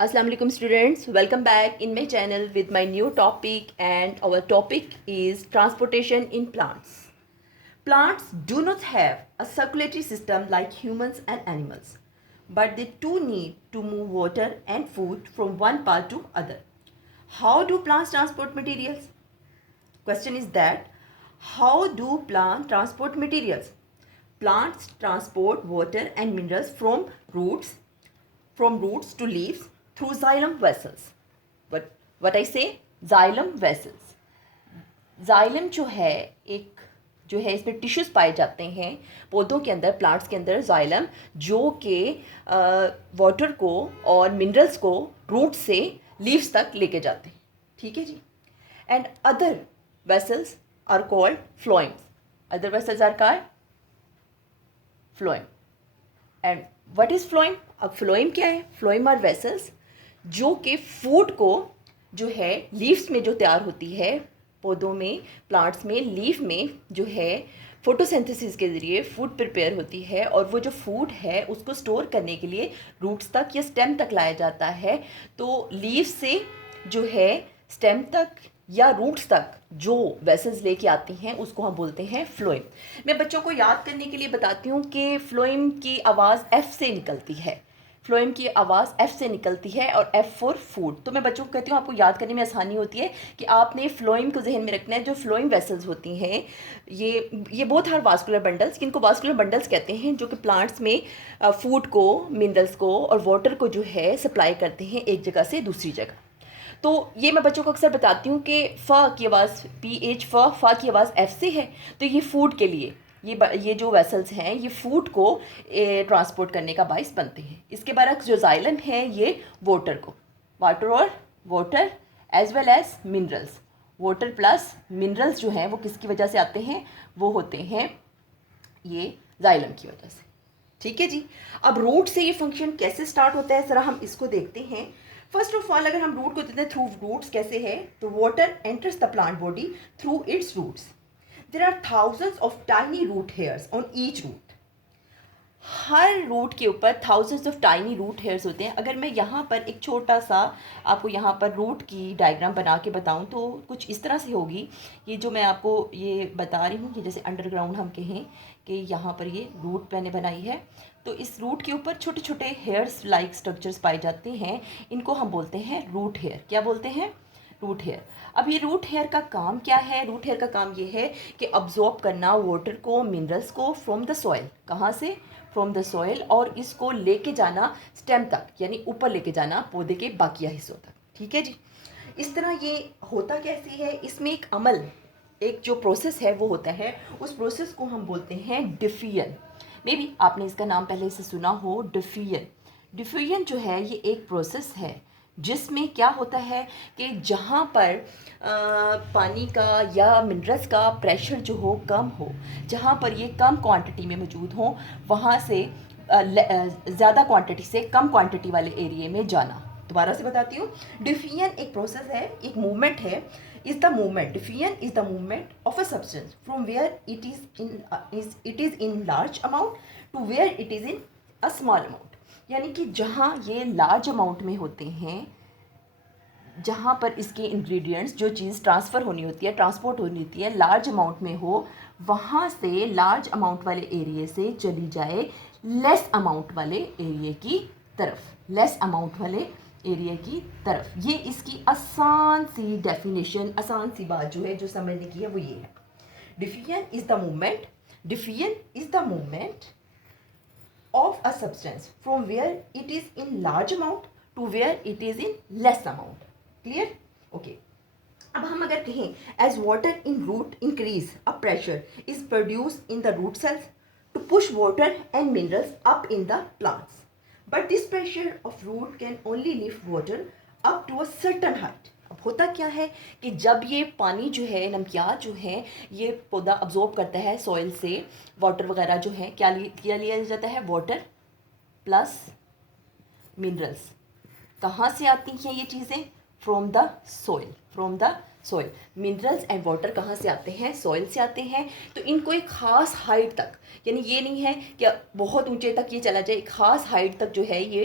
Assalamu alaikum students, welcome back in my channel with my new topic, and our topic is transportation in plants. Plants do not have a circulatory system like humans and animals, but they too need to move water and food from one part to other. How do plants transport materials? Question is that how do plants transport materials? Plants transport water and minerals from roots to leaves through xylem vessels. What I say? Xylem vessels. Xylem जो है इसमें tissues पाए जाते हैं पौधों के अंदर, plants के अंदर जाइलम, जो कि वाटर को और मिनरल्स को रूट से लीव्स तक लेके जाते हैं. ठीक है जी. And other vessels are called phloems. Other vessels are called phloem. And what is phloem? अब फ्लोएम क्या है? फ्लोएम आर वेसल्स जो कि फूड को जो है लीव्स में जो तैयार होती है, पौधों में, प्लांट्स में, लीफ में जो है फोटोसिंथेसिस के ज़रिए फूड प्रिपेयर होती है, और वो जो फूड है उसको स्टोर करने के लिए रूट्स तक या स्टेम तक लाया जाता है. तो लीफ से जो है स्टेम तक या रूट्स तक जो वेसल्स लेके आती हैं उसको हम बोलते हैं फ्लोएम. मैं बच्चों को याद करने के लिए बताती हूँ कि फ्लोएम की आवाज़ एफ से निकलती है. फ्लोएम की आवाज़ एफ से निकलती है और एफ फॉर फूड. तो मैं बच्चों को कहती हूँ आपको याद करने में आसानी होती है कि आपने फ्लोएम को जहन में रखना है. जो फ्लोएम वेसल्स होती हैं ये बोथ आर वास्कुलर बंडल्स. किनको वास्कुलर बंडल्स कहते हैं? जो कि प्लांट्स में फूड को, मिनरल्स को और वाटर को जो है सप्लाई करते हैं एक जगह से दूसरी जगह. तो ये मैं बच्चों को अक्सर बताती हूँ कि फ़ की आवाज़ PH फ़ की आवाज़ एफ से है. तो ये फूड के लिए ये जो वेसल्स हैं ये फूड को ट्रांसपोर्ट करने का बाइस बनते हैं. इसके बरक्स जो जाइलम है ये water as well as minerals. Water plus minerals जो हैं वो किसकी वजह से आते हैं? वो होते हैं ये जाइलम की वजह से. ठीक है जी. अब रूट से ये फंक्शन कैसे स्टार्ट होता है ज़रा हम इसको देखते हैं. फर्स्ट ऑफ ऑल अगर हम रूट को देते हैं थ्रू रूट्स कैसे है, तो water enters the plant body through its roots. There are thousands of tiny root hairs on each root. हर रूट के ऊपर thousands of tiny root hairs होते हैं. अगर मैं यहाँ पर एक छोटा सा आपको यहाँ पर रूट की डायग्राम बना के बताऊँ तो कुछ इस तरह से होगी. ये जो मैं आपको ये बता रही हूँ कि जैसे अंडरग्राउंड हम कहें कि यहाँ पर ये रूट मैंने बनाई है, तो इस रूट के ऊपर छोटे छोटे हेयर्स लाइक स्ट्रक्चर्स पाए जाते हैं. इनको हम बोलते हैं रूट हेयर. क्या बोलते हैं? Root hair. अब ये रूट हेयर का काम क्या है? रूट हेयर का काम ये है कि अब्जॉर्ब करना वाटर को, मिनरल्स को फ्रॉम द सॉइल. कहाँ से? From the soil. और इसको लेके जाना स्टेम तक, यानी ऊपर लेके जाना पौधे के बाकिया हिस्सों तक. ठीक है जी. इस तरह ये होता कैसे है? इसमें एक अमल, एक जो प्रोसेस है वो होता है. उस प्रोसेस को हम बोलते हैं डिफियन. मे बी आपने इसका नाम पहले से सुना हो, डिफियन. डिफियन जो है ये एक प्रोसेस है जिसमें क्या होता है कि जहाँ पर पानी का या मिनरल्स का प्रेशर जो हो कम हो, जहाँ पर ये कम क्वांटिटी में मौजूद हो, वहाँ से ज़्यादा क्वांटिटी से कम क्वांटिटी वाले एरिया में जाना. दोबारा से बताती हूँ. डिफियन एक प्रोसेस है, एक मूवमेंट है. Is the movement, diffusion is the movement of a substance from where it is in large amount to where it is in a small amount. यानी कि जहाँ ये लार्ज अमाउंट में होते हैं, जहाँ पर इसके इंग्रेडिएंट्स, जो चीज़ ट्रांसफ़र होनी होती है, ट्रांसपोर्ट होनी होती है, लार्ज अमाउंट में हो, वहाँ से लार्ज अमाउंट वाले एरिए से चली जाए लेस अमाउंट वाले एरिए की तरफ. लेस अमाउंट वाले एरिया की तरफ. ये इसकी आसान सी डेफिनेशन, आसान सी बात जो है जो समझने की है वो ये है. Defiant is the movement. Defiant is the movement of a substance from where it is in large amount to where it is in less amount. Clear? Okay. अब हम अगर कहें as water in root increase, a pressure is produced in the root cells to push water and minerals up in the plants. But this pressure of root can only lift water up to a certain height. अब होता क्या है कि जब ये पानी जो है, नमकियात जो है, ये पौधा अब्जॉर्ब करता है सॉइल से, वाटर वगैरह जो है, क्या लिया जाता है? Water plus minerals. कहाँ से आती हैं ये चीज़ें? From the soil. From the soil. Minerals and water कहाँ से आते हैं? सॉइल से आते हैं। तो इनको एक ख़ास हाइट तक, यानी ये नहीं है कि बहुत ऊंचे तक ये चला जाए, एक ख़ास हाइट तक जो है ये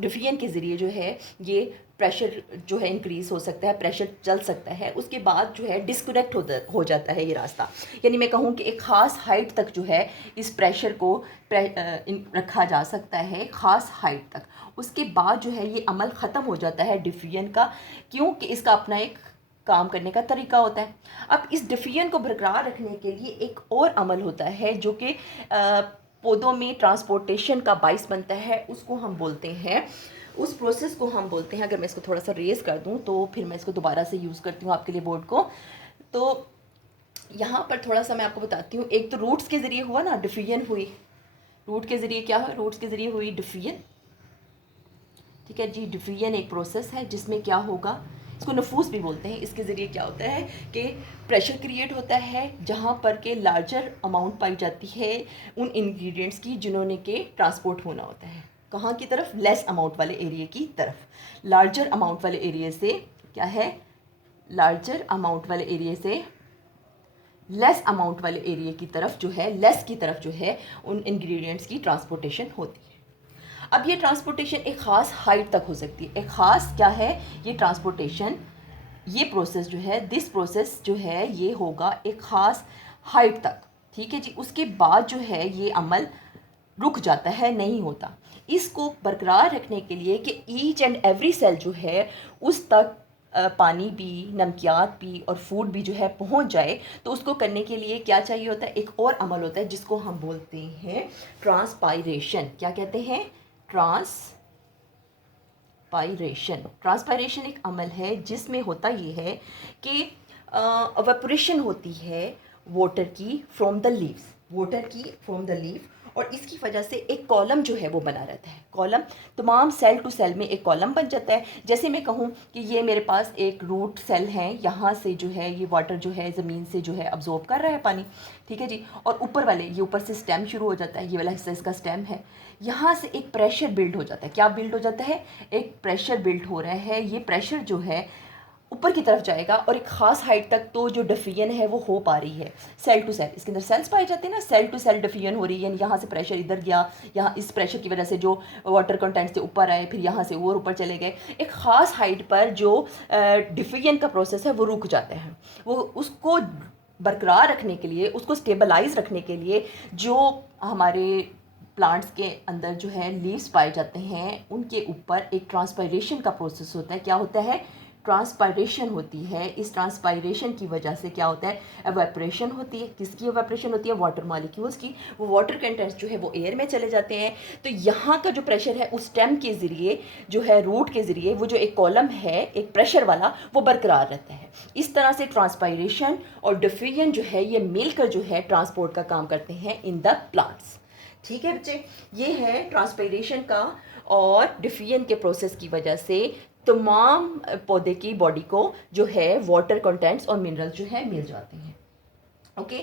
डिफियन के ज़रिए जो है ये प्रेशर जो है इंक्रीज़ हो सकता है, प्रेशर चल सकता है, उसके बाद जो है डिस्कनेक्ट हो जाता है ये रास्ता। यानी मैं कहूँ कि एक ख़ास हाइट तक जो है इस प्रेशर को रखा जा सकता है, ख़ास हाइट तक। उसके बाद जो है ये अमल ख़त्म हो जाता है डिफियन का, क्योंकि इसका अपना एक काम करने का तरीका होता है। अब इस डिफियन को बरकरार रखने के लिए एक और अमल होता है जो कि पौधों में ट्रांसपोर्टेशन का बाइस बनता है, उसको हम बोलते हैं, उस प्रोसेस को हम बोलते हैं, अगर मैं इसको थोड़ा सा रेज़ कर दूं तो फिर मैं इसको दोबारा से यूज़ करती हूँ आपके लिए बोर्ड को। तो यहाँ पर थोड़ा सा मैं आपको बताती हूँ। एक तो रूट्स के ज़रिए हुआ ना, डिफियन हुई, रूट के ज़रिए क्या है? रूट्स के ज़रिए हुई डिफियन, ठीक है जी। डिफियन एक प्रोसेस है जिसमें क्या होगा, इसको नफूस भी बोलते हैं। इसके ज़रिए क्या होता है कि प्रेशर क्रिएट होता है जहाँ पर के लार्जर अमाउंट पाई जाती है उन इंग्रेडिएंट्स की जिन्होंने के ट्रांसपोर्ट होना होता है। कहाँ की तरफ? लेस अमाउंट वाले एरिया की तरफ। लार्जर अमाउंट वाले एरिया से क्या है? लार्जर अमाउंट वाले एरिया से लेस अमाउंट वाले एरिया की तरफ जो है, लेस की तरफ जो है उन इंग्रेडिएंट्स की ट्रांसपोर्टेशन होती है। अब ये ट्रांसपोर्टेशन एक ख़ास हाइट तक हो सकती है। एक ख़ास क्या है ये ट्रांसपोर्टेशन, ये प्रोसेस जो है, दिस प्रोसेस जो है ये होगा एक ख़ास हाइट तक, ठीक है जी। उसके बाद जो है ये अमल रुक जाता है, नहीं होता। इसको बरकरार रखने के लिए कि ईच एंड एवरी सेल जो है उस तक पानी भी, नमकियात भी और फूड भी जो है पहुंच जाए, तो उसको करने के लिए क्या चाहिए होता है? एक और अमल होता है जिसको हम बोलते हैं ट्रांसपायरेशन। क्या कहते हैं? ट्रांसपायरेशन। ट्रांसपायरेशन एक अमल है जिसमें होता ये है कि एवापोरेशन होती है वाटर की फ्रॉम द लीव्स, वाटर की फ्रॉम द लीफ, और इसकी वजह से एक कॉलम जो है वो बना रहता है। कॉलम, तमाम सेल टू सेल में एक कॉलम बन जाता है। जैसे मैं कहूँ कि ये मेरे पास एक रूट सेल है, यहाँ से जो है ये वाटर जो है ज़मीन से जो है अब्जॉर्ब कर रहा है पानी, ठीक है जी। और ऊपर वाले, ये ऊपर से स्टेम शुरू हो जाता है, ये वाला हिस्सा इसका स्टेम है, यहाँ से एक प्रेशर बिल्ड हो जाता है। क्या बिल्ड हो जाता है? एक प्रेशर बिल्ड हो रहा है। ये प्रेशर जो है ऊपर की तरफ जाएगा और एक ख़ास हाइट तक तो जो डिफियन है वो हो पा रही है सेल टू सेल। इसके अंदर सेल्स पाए जाते हैं ना, सेल टू सेल डिफियन हो रही है। यहाँ से प्रेशर इधर गया, यहाँ इस प्रेशर की वजह से जो वाटर कंटेंट से ऊपर आए, फिर यहाँ से और ऊपर चले गए। एक ख़ास हाइट पर जो डिफियन का प्रोसेस है वो रुक जाता है। वो उसको बरकरार रखने के लिए, उसको स्टेबलाइज रखने के लिए जो हमारे प्लांट्स के अंदर जो है लीव्स पाए जाते हैं उनके ऊपर एक ट्रांसपायरेशन का प्रोसेस होता है। क्या होता है? ट्रांसपायरेशन होती है। इस ट्रांसपायरेशन की वजह से क्या होता है? एवेपोरेशन होती है। किसकी एवेपोरेशन होती है? वाटर मॉलिक्यूल्स की। वो वाटर कंटेंट्स जो है वो एयर में चले जाते हैं। तो यहाँ का जो प्रेशर है उस स्टेम के ज़रिए जो है, रूट के ज़रिए, वो जो एक कॉलम है एक प्रेशर वाला, वो बरकरार रहता है। इस तरह से ट्रांसपायरेशन और डिफियन जो है ये मिलकर जो है ट्रांसपोर्ट का काम करते हैं इन द प्लांट्स, ठीक है बच्चे। ये है ट्रांसपायरेशन का और डिफियन के प्रोसेस की वजह से तमाम पौधे की बॉडी को जो है वाटर कंटेंट्स और मिनरल्स जो है मिल जाते हैं। ओके,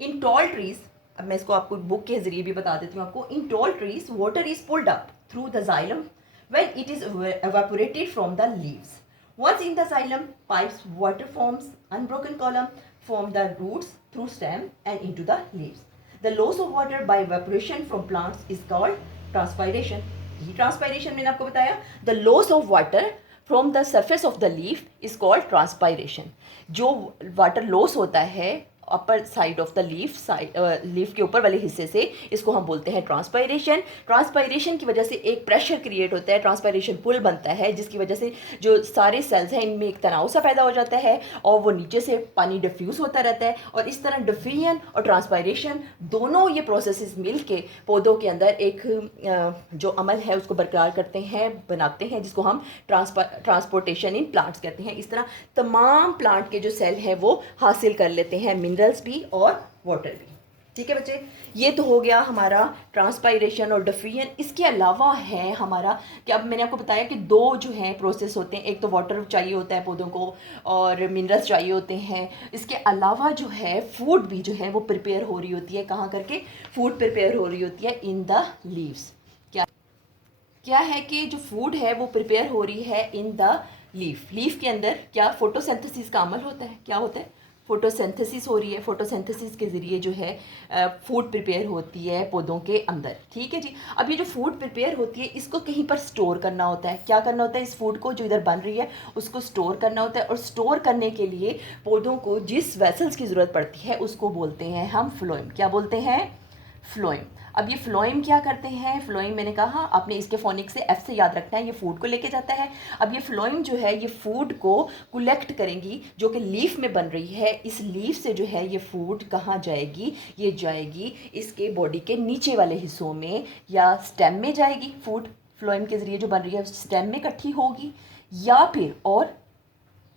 इन टॉल ट्रीज, अब मैं इसको आपको बुक के जरिए भी बता देती हूँ आपको। In tall trees water is pulled up through the xylem when it is evaporated from the leaves. Once in the xylem, pipes water forms unbroken column from the roots through stem and into the leaves. The loss of water by evaporation from plants is called transpiration. ये transpiration मैंने आपको बताया। The loss of water from the surface of the leaf is called transpiration. जो water loss होता है upper side of the leaf के ऊपर वाले हिस्से से, इसको हम बोलते हैं ट्रांसपायरेशन। ट्रांसपायरेशन की वजह से एक प्रेशर क्रिएट होता है, ट्रांसपायरेशन पुल बनता है, जिसकी वजह से जो सारे सेल्स हैं इनमें एक तनाव सा पैदा हो जाता है और वो नीचे से पानी डिफ्यूज़ होता रहता है। और इस तरह डिफियन और ट्रांसपायरेशन दोनों ये प्रोसेसेस मिल के पौधों के अंदर एक जो अमल है उसको बरकरार करते हैं, बनाते हैं, जिसको हम ट्रांसपोर्टेशन इन प्लांट्स कहते हैं। इस तरह तमाम प्लांट के जो सेल हैं वो हासिल कर लेते हैं मिनरल्स भी और वाटर भी, ठीक है बच्चे। ये तो हो गया हमारा ट्रांसपायरेशन और डिफियन। इसके अलावा है हमारा कि अब मैंने आपको बताया कि दो जो हैं प्रोसेस होते हैं, एक तो वाटर चाहिए होता है पौधों को और मिनरल्स चाहिए होते हैं। इसके अलावा जो है फूड भी जो है वो प्रिपेयर हो रही होती है। कहाँ करके? फूड प्रिपेयर हो रही होती है इन द लीव्स। क्या है कि जो फूड है वो प्रिपेयर हो रही है इन द लीफ के अंदर क्या फोटोसिंथेसिस का अमल होता है, क्या होता है, फोटोसिंथेसिस हो रही है। फोटोसिंथेसिस के ज़रिए जो है फूड प्रिपेयर होती है पौधों के अंदर, ठीक है जी। अब ये जो फूड प्रिपेयर होती है इसको कहीं पर स्टोर करना होता है। क्या करना होता है, इस फूड को जो इधर बन रही है उसको स्टोर करना होता है, और स्टोर करने के लिए पौधों को जिस वेसल्स की ज़रूरत पड़ती है उसको बोलते हैं हम फ्लोएम। क्या बोलते हैं, फ्लोएम। अब ये फ्लोएम क्या करते हैं, फ्लोएम मैंने कहा आपने इसके फोनिक से एफ से याद रखना है, ये फूड को लेके जाता है। अब ये फ्लोएम जो है ये फूड को कलेक्ट करेंगी जो कि लीफ में बन रही है। इस लीफ से जो है ये फूड कहाँ जाएगी, ये जाएगी इसके बॉडी के नीचे वाले हिस्सों में, या स्टेम में जाएगी। फूड फ्लोएम के ज़रिए जो बन रही है स्टेम में इकट्ठी होगी, या फिर और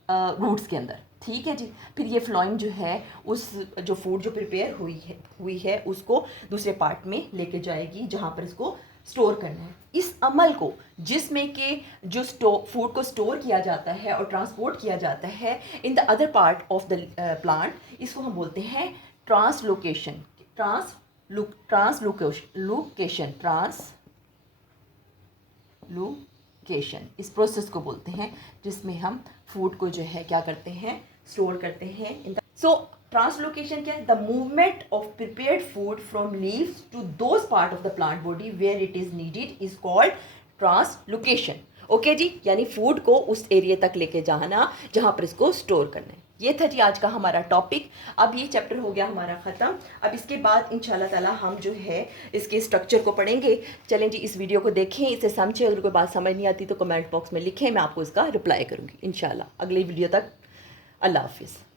रूट्स के अंदर, ठीक है जी। फिर ये फ्लोएम जो है उस जो फूड जो प्रिपेयर हुई है उसको दूसरे पार्ट में लेके जाएगी जहाँ पर इसको स्टोर करना है। इस अमल को जिसमें कि जो फूड को स्टोर किया जाता है और ट्रांसपोर्ट किया जाता है in the other part of the plant, इसको हम बोलते हैं ट्रांसलोकेशन। ट्रांसलोकेशन इस प्रोसेस को बोलते हैं जिसमें हम फूड को जो है क्या करते हैं, स्टोर करते हैं। सो ट्रांसलोकेशन क्या है, the movement of prepared food from leaves to those part of the plant body where it is needed is called translocation. Okay जी, यानी फूड को उस एरिया तक लेके जाना जहां पर इसको स्टोर करना है। ये था जी आज का हमारा टॉपिक। अब ये चैप्टर हो गया हमारा ख़त्म। अब इसके बाद इंशाल्लाह ताला हम जो है इसके स्ट्रक्चर को पढ़ेंगे। चलें जी, इस वीडियो को देखें, इसे समझें। अगर कोई बात समझ नहीं आती तो कमेंट बॉक्स में लिखें, मैं आपको इसका रिप्लाई करूँगी इंशाल्लाह। अगली वीडियो तक अल्लाह हाफिज़।